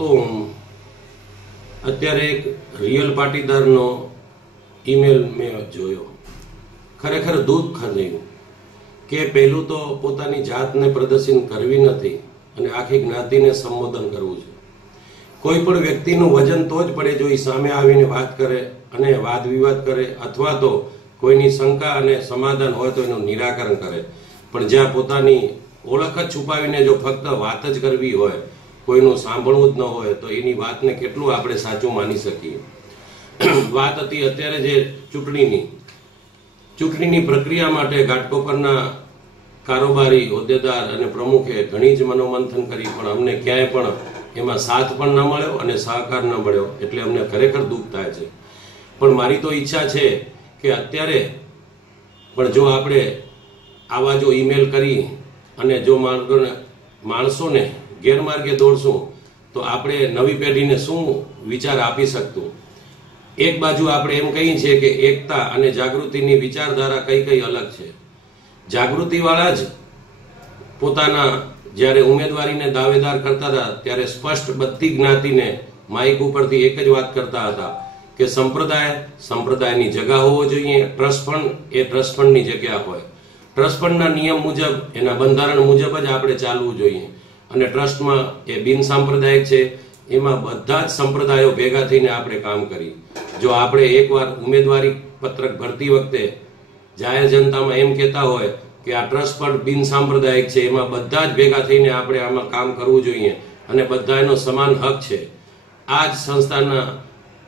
તો અત્યારે એક રિયલ પાટીદારનો ઈમેલ મેં જોયો, ખરેખર દુઃખ થયું કે પહેલું તો પોતાની જાતને પ્રદર્શિત કરવી નથી અને આખી જ્ઞાતિને સંબોધન કરવું છે. કોઈ પણ વ્યક્તિનું વજન તો જ પડે જો એ સામે આવીને વાત કરે અને વાદ વિવાદ કરે અથવા તો કોઈની શંકા અને સમાધાન હોય તો એનું નિરાકરણ કરે. પણ જ્યાં પોતાની ઓળખ જ છુપાવીને જો ફક્ત વાત જ કરવી હોય, કોઈનું સાંભળવું જ ન હોય, તો એની વાતને કેટલું આપણે સાચું માની શકીએ. વાત હતી અત્યારે જે ચૂંટણીની પ્રક્રિયા માટે ઘાટકોપરના કારોબારી હોદ્દેદાર અને પ્રમુખે ઘણી જ મનોમંથન કરી, પણ અમને ક્યાંય પણ એમાં સાથ પણ ન મળ્યો અને સહકાર ન મળ્યો, એટલે અમને ખરેખર દુઃખ થાય છે. પણ મારી તો ઈચ્છા છે કે અત્યારે પણ જો આપણે આવા જો ઈમેલ કરી અને જો માણસોને ગેરમાર્ગે દોડશું તો આપણે નવી પેઢીને શું વિચાર આપી શકતું. એક બાજુ આપણે એમ કહીએ છીએ કે એકતા અને જાગૃતિની વિચારધારા કઈ અલગ છે. જાગૃતિવાળા જ પોતાના જ્યારે ઉમેદવારીને દાવેદાર કરતા હતા ત્યારે સ્પષ્ટ બધી જ્ઞાતિને માઇક ઉપરથી એક જ વાત કરતા હતા કે સંપ્રદાયની જગ્યા હોવો જોઈએ, ટ્રસ્ટ ફંડ એ ટ્રસ્ટ ફંડની જગ્યા હોય, ટ્રસ્ટ ફંડના નિયમ મુજબ એના બંધારણ મુજબ જ આપણે ચાલવું જોઈએ, અને ટ્રસ્ટમાં એ બિન સાંપ્રદાયિક છે, એમાં બધા જ સંપ્રદાયો ભેગા થઈને આપણે કામ કરી. જો આપણે એકવાર ઉમેદવારી પત્રક ભરતી વખતે જાહેર જનતામાં એમ કહેતા હોય કે આ ટ્રસ્ટ ફંડ બિન સાંપ્રદાયિક છે, એમાં બધા જ ભેગા થઈને આપણે આમાં કામ કરવું જોઈએ અને બધાનો સમાન હક છે. આ જ સંસ્થાના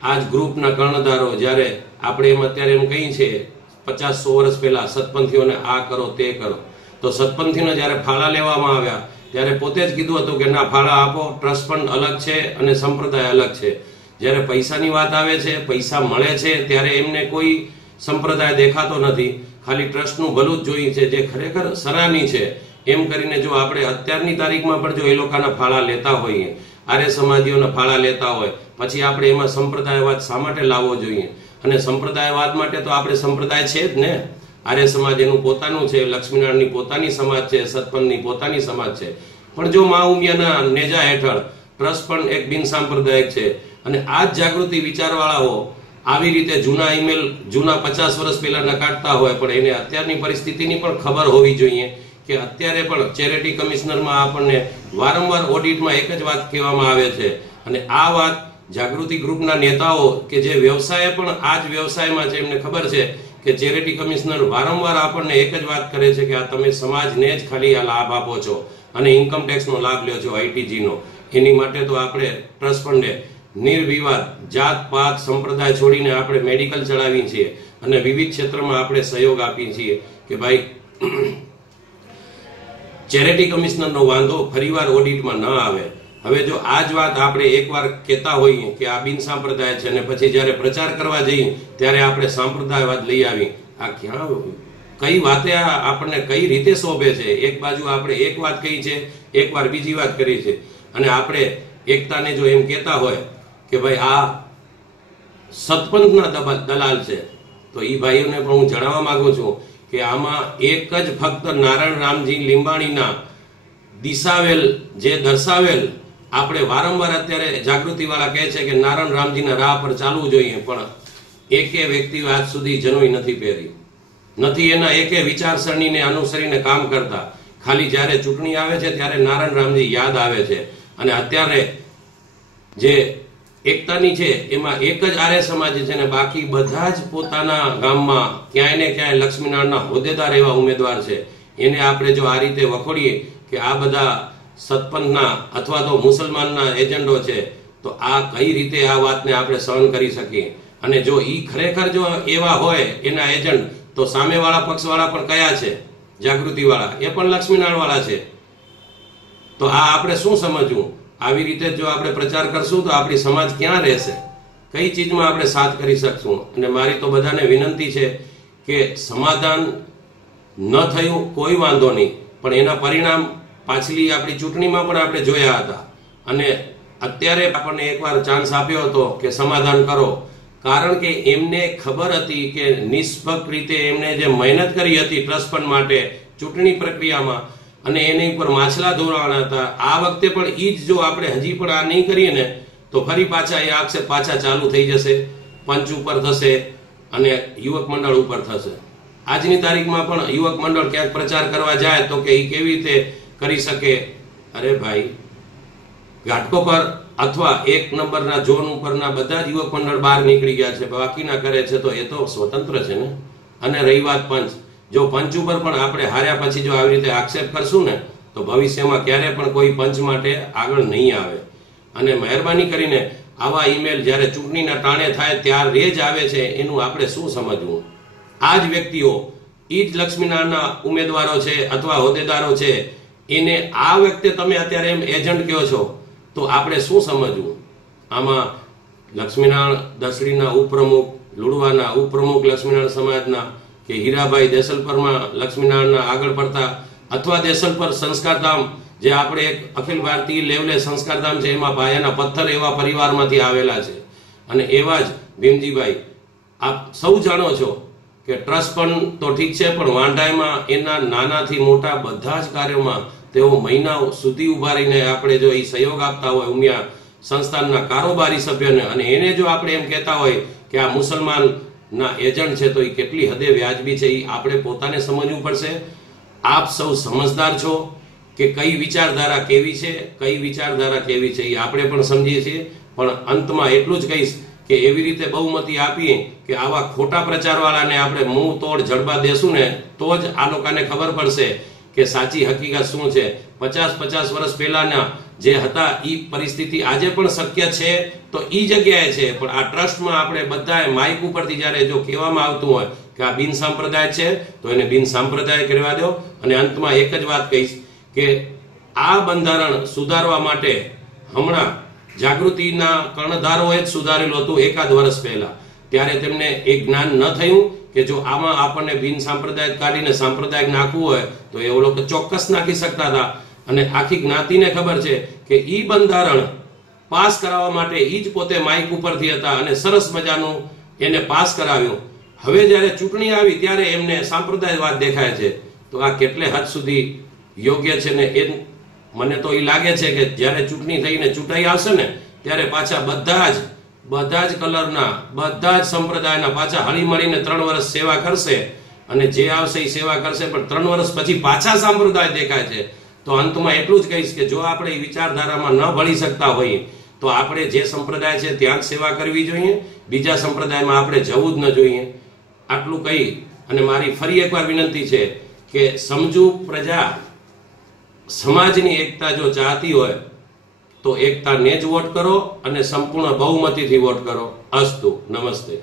આ જ ગ્રુપના કર્ણધારો જ્યારે આપણે એમ અત્યારે એમ કહીએ છીએ 50-100 વર્ષ પહેલા સતપંથીઓને આ કરો તે કરો, તો સતપંથીને જ્યારે ફાળા લેવામાં આવ્યા ત્યારે પોતે જ કીધું હતું કે ના, ફાળા આપો, ટ્રસ્ટ ફંડ અલગ છે અને સંપ્રદાય અલગ છે. જ્યારે પૈસાની વાત આવે છે, પૈસા મળે છે, ત્યારે એમને કોઈ સંપ્રદાય દેખાતો નથી, ખાલી ટ્રસ્ટનું ભલું જ જોઈએ છે, જે ખરેખર સરાહનીય છે. એમ કરીને જો આપણે અત્યારની તારીખમાં પણ જો એ લોકોના ફાળા લેતા હોઈએ, આર્ય સમાજીઓના ફાળા લેતા હોય, પછી આપણે એમાં સંપ્રદાયવાદ શા માટે લાવવો જોઈએ? અને સંપ્રદાયવાદ માટે તો આપણે સંપ્રદાય છે જ ને. આર્ય સમાજ એનું પોતાનું છે, લક્ષ્મીનારાયણની પોતાની સમાજ છે, સતપંથની પોતાની સમાજ છે. પણ જો મા ઉમિયાના નેજા હેઠળ ટ્રસ્ટ પણ એક બિન સાંપ્રદાયિક છે, અને આ જ જાગૃતિ વિચારવાળાઓ આવી રીતે જૂના ઈમેલ 50 વર્ષ પહેલાના કાઢતા હોય, પણ એને અત્યારની પરિસ્થિતિની પણ ખબર હોવી જોઈએ કે અત્યારે પણ ચેરિટી કમિશનરમાં આપણને વારંવાર ઓડિટમાં એક જ વાત કહેવામાં આવે છે, અને આ વાત જાગૃતિ ગ્રુપના નેતાઓ કે જે વ્યવસાય પણ આ જ વ્યવસાયમાં છે, એમને ખબર છે કે ચેરિટી કમિશનર વારંવાર આપણને એક જ વાત કરે છે કે આ તમે સમાજને જ ખાલી આ લાભ આપો છો અને ઇન્કમ ટેક્સનો લાભ લ્યો છો, આઈટીજીનો. એની માટે તો આપણે ટ્રસ્ટ ફંડે નિર્વિવાદ જાત પાત સંપ્રદાય છોડીને આપણે મેડિકલ ચલાવીએ છીએ અને વિવિધ ક્ષેત્રમાં આપણે સહયોગ આપીએ છીએ કે ભાઈ ચેરિટી કમિશનરનો વાંધો ફરીવાર ઓડિટમાં ન આવે. હવે જો આ જ વાત આપણે એકવાર કહેતા હોઈએ કે આ બિન સાંપ્રદાય છે, અને પછી જ્યારે પ્રચાર કરવા જઈએ ત્યારે આપણે સાંપ્રદાયવાદ લઈ આવી, આ ક્યાં કઈ વાતે આપણને કઈ રીતે શોભે છે? એક બાજુ આપણે એક વાત કહી છે, એકવાર બીજી વાત કરી છે, અને આપણે એકતાને જો એમ કહેતા હોય કે ભાઈ આ સતપંથના દલાલ છે, તો એ ભાઈઓને પણ હું જણાવવા માંગુ છું કે આમાં એક જ ફક્ત નારાયણ રામજી લીંબાણીના દર્શાવેલ આપણે વારંવાર અત્યારે જાગૃતિ વાળા કહે છે કે નારાયણ રામજીના રાહ પર ચાલવું જોઈએ, પણ એકે વ્યક્તિ આજ સુધી જનોઈ નથી પહેરી, નથી એના એકે વિચારસરણીને અનુસરીને કામ કરતા. ખાલી જ્યારે ચૂંટણી આવે છે ત્યારે નારાયણ રામજી યાદ આવે છે, અને અત્યારે જે એકતાની છે એમાં એક જ આર્ય સમાજ છે, ને બાકી બધા જ પોતાના ગામમાં ક્યાંય ને ક્યાંય લક્ષ્મીનારાયણના હોદ્દેદાર એવા ઉમેદવાર છે. એને આપણે જો આ રીતે વખોડીએ કે આ બધા સતપંથના અથવા તો મુસલમાનના એજન્ડો છે, તો આ કઈ રીતે આ વાતને આપણે સહન કરી શકીએ? અને જો ઈ ખરેખર જો એવા હોય એના એજન્ટ, તો સામેવાળા પક્ષવાળા પણ કયા છે? જાગૃતિવાળા એ પણ લક્ષ્મીનારાયણ વાળા છે. તો આ આપણે શું સમજવું? આવી રીતે જો આપણે પ્રચાર કરશું તો આપણી સમાજ ક્યાં રહેશે? કઈ ચીજમાં આપણે સાથ કરી શકશું? અને મારી તો બધાને વિનંતી છે કે સમાધાન ન થયું કોઈ વાંધો નહીં, પણ એના પરિણામ પાછલી આપણી ચૂંટણીમાં પણ આપણે જોયા હતા, અને અત્યારે આપણને એકવાર ચાન્સ આપ્યો હતો કે સમાધાન કરો, કારણ કે એમને ખબર હતી કે નિષ્પક્ષ રીતે એમને જે મહેનત કરી હતી ટ્રસ્ટ ફંડ માટે ચૂંટણી પ્રક્રિયામાં, અને એની ઉપર માછલા ધોવાના હતા. આ વખતે પણ ઈ જ જો આપણે હજી પણ આ નહીં કરીએ ને તો ફરી પાછા એ આક્ષેપ પાછા ચાલુ થઈ જશે, પંચ ઉપર થશે અને યુવક મંડળ ઉપર થશે. આજની તારીખમાં પણ યુવક મંડળ ક્યાંક પ્રચાર કરવા જાય તો કે એ કેવી રીતે કરી શકે? અરે ભાઈ, ઘાટકોપર અથવા 1 નંબરના ઝોન ઉપરના બધા જ યુવક મંડળ બહાર નીકળી ગયા છે, બાકીના કરે છે તો એ તો સ્વતંત્ર છે ને. અને રહી વાત પંચ, જો પંચ ઉપર પણ આપણે હાર્યા પછી જો આવી રીતે આક્ષેપ કરશું ને તો ભવિષ્યમાં ક્યારે પણ કોઈ પંચ માટે આગળ નહીં આવે. અને મહેરબાની કરીને આવા ઈમેલ જ્યારે ચૂંટણીના ટાણે થાય ત્યારે જ આવે છે, એનું આપણે શું સમજવું? આ જ વ્યક્તિઓ ઈ જ લક્ષ્મીનારાયણના ઉમેદવારો છે અથવા હોદ્દેદારો છે, એને આ વખતે તમે અત્યારે એમ એજન્ટ કહો છો તો આપણે શું સમજવું? આમાં લક્ષ્મીનારાયણ દસડીના ઉપપ્રમુખ, લુડવાના ઉપપ્રમુખ લક્ષ્મીનારાયણ સમાજના, કે હીરાભાઈ દેસલપરમાં લક્ષ્મીનારાયણના આગળ પડતા, અથવા દેસલપર સંસ્કારધામ જે આપણે એક અખિલ ભારતીય લેવલે સંસ્કારધામ છે, એમાં પાયાના પથ્થર એવા પરિવારમાંથી આવેલા છે. અને એવા જ ભીમજીભાઈ, આપ સૌ જાણો છો કે ટ્રસ્ટ ફંડ તો ઠીક છે, પણ વાંઢાઈમાં એના નાનાથી મોટા બધા જ કાર્યોમાં તેઓ મહિનાઓ સુધી ઉભા રહીને આપણે જો એ સહયોગ આપતા હોય ઉમિયા સંસ્થાનના કારોબારી સભ્યને, અને એને જો આપણે એમ કહેતા હોય કે આ મુસલમાનના એજન્ટ છે, તો એ કેટલી હદે વ્યાજબી છે એ આપણે પોતાને સમજવું પડશે. આપ સૌ સમજદાર છો કે કઈ વિચારધારા કેવી છે, કઈ વિચારધારા કેવી છે એ આપણે પણ સમજીએ છીએ. પણ અંતમાં એટલું જ કહીશ કે એવી રીતે બહુમતી આપીએ કે આવા ખોટા પ્રચારવાળાને આપણે મુંહ તોડ જડબા દેશું ને તો જ આ લોકોને ખબર પડશે કે સાચી હકીકત શું છે. 50 વર્ષ પહેલાના જે હતા એ પરિસ્થિતિ આજે પણ શક્ય છે તો એ જગ્યાએ છે, પણ આ ટ્રસ્ટમાં આપણે બધાએ માઇક ઉપરથી જ્યારે જો કહેવામાં આવતું હોય કે આ બિન સાંપ્રદાય છે તો એને બિન સાંપ્રદાય કરવા દો. અને અંતમાં એક જ વાત કહીશ કે આ બંધારણ સુધારવા માટે હમણાં જાગૃતિના કર્ણધારોએ જ સુધારેલું હતું 1 વર્ષ પહેલા. ત્યારે તેમને એ જ્ઞાન ન થયું કે જો આમાં આપણને બિન સાંપ્રદાયિક કાઢીને સાંપ્રદાયિક નાખવું હોય તો એ લોકો ચોક્કસ નાખી શકતા હતા. અને આખી જ્ઞાતિને ખબર છે કે ઈ બંધારણ પાસ કરાવવા માટે ઈ જ પોતે માઇક ઉપરથી હતા અને સરસ મજાનું એને પાસ કરાવ્યું. હવે જ્યારે ચૂંટણી આવી ત્યારે એમને સાંપ્રદાયવાદ દેખાય છે. તો આ કેટલે હદ સુધી યોગ્ય છે ને એ મને તો એ લાગે છે કે જ્યારે ચૂંટણી થઈને ચૂંટાઈ આવશે ને ત્યારે પાછા બધા જ કલરના, બધા જ સંપ્રદાયના પાછા હળી મળીને 3 વર્ષ સેવા કરશે. અને જે આવશે એ સેવા કરશે, પણ 3 વર્ષ પછી પાછા સાંપ્રદાય દેખાય છે. તો અંતમાં એટલું જ કહીશ કે જો આપણે એ વિચારધારામાં ન ભળી શકતા હોઈએ તો આપણે જે સંપ્રદાય છે ત્યાં જ સેવા કરવી જોઈએ, બીજા સંપ્રદાયમાં આપણે જવું જ ન જોઈએ. આટલું કહી અને મારી ફરી એકવાર વિનંતી છે કે સમજુ પ્રજા સમાજની એકતા જો ચાહતી હોય તો એકતાને જ વોટ કરો અને સંપૂર્ણ બહુમતીથી વોટ કરો. અસ્તુ. નમસ્તે.